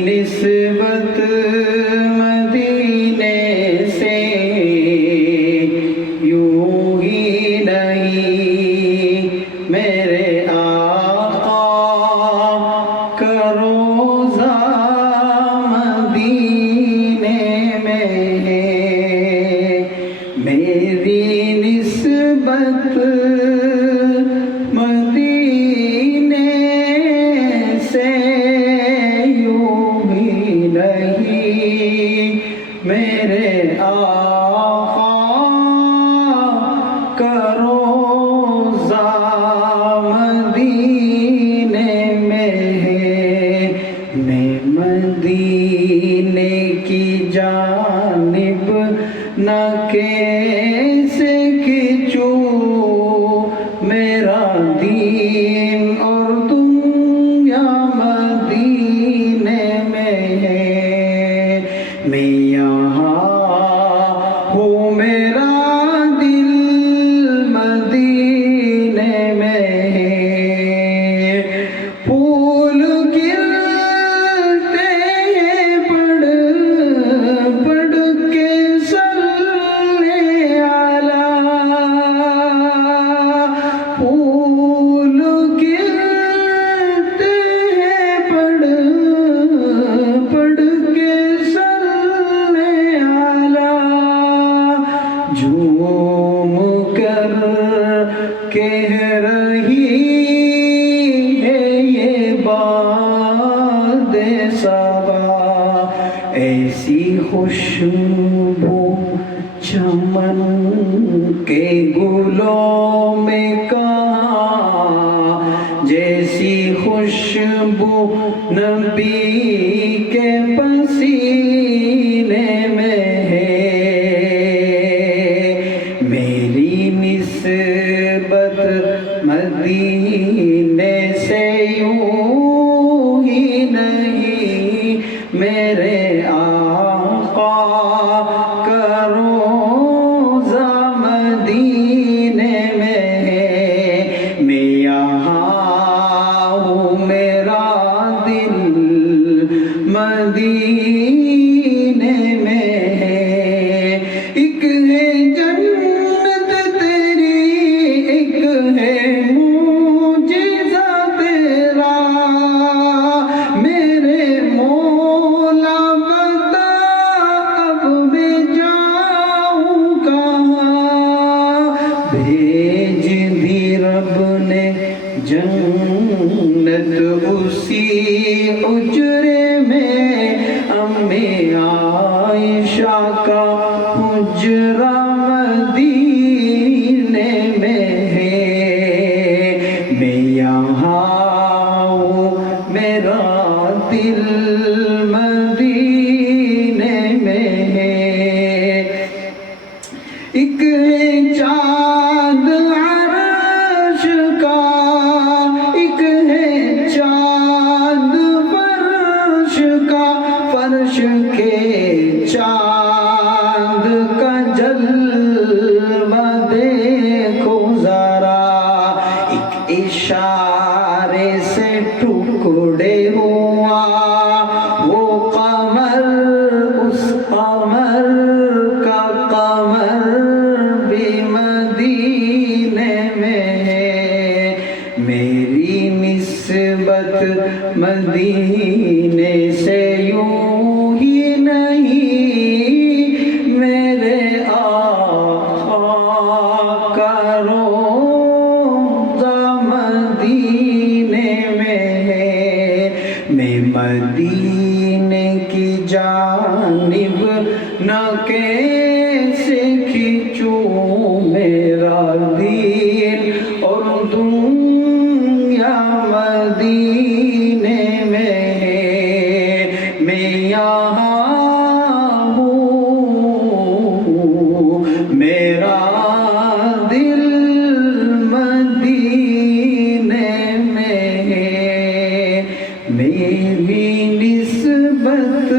نسبت مدینے سے یوں ہی نہیں، میرے آقا کا روضہ مدینے میں ہے۔ میری نسبت مدینے سے میرے آقا کا روضہ مدینے میں ہے۔ میں مدینے کی جانب نہ کیسے کھینچوں، میرا دین اور دنیا مدینے میں ہے۔ میں میرا دل مدینے میں ہے۔ پھول کھلتے ہیں پڑھ پڑھ کے صلی علی، پھول کھلتے ہیں پڑھ پڑھ کے صلی علی، جھوم کر کہہ رہی ہے یہ باد صبا، ایسی خوشبو چمن کے گلوں میں کہاں، جیسی خوشبو نبی کے پسینے میں ہے۔ میری نسبت مدینے سے یوں ہی نہیں، میرے آقا کا روضہ مدینے میں ہے۔ میں یہاں ہوں، میرا دل مدینے میں ہے۔ ایک ہے جنت تیری، ایک ہے معجزہ تیرا، میرے مولا بتا اب میں جاؤں کہاں۔ بھیج دی رب نے جنت اسی حجرے میں، امی عائشہ کا حجرہ مدینے میں ہے۔ میں یہاں ہوں، میرا دل مدینے میں ہے۔ ایک ہے چاند عرش کا، ایک ہے چاند فرش کا، فرش کے چاند کا جلوہ دیکھو ذرا، ایک اشارے سے ٹکڑے ہوا وہ قمر، اس قمر کا قمر بھی مدینے میں ہے۔ میری نسبت مدینے سے یوں ہی نہیں، میرے آقا کا روضہ مدینے میں ہے۔ میں مدینے کی جانب نہ کیسے کھینچوں، میرا دین اور دنیا مدینے میں ہے۔ میں یہاں ہوں، میرا دل مدینے میں ہے۔ میری نسبت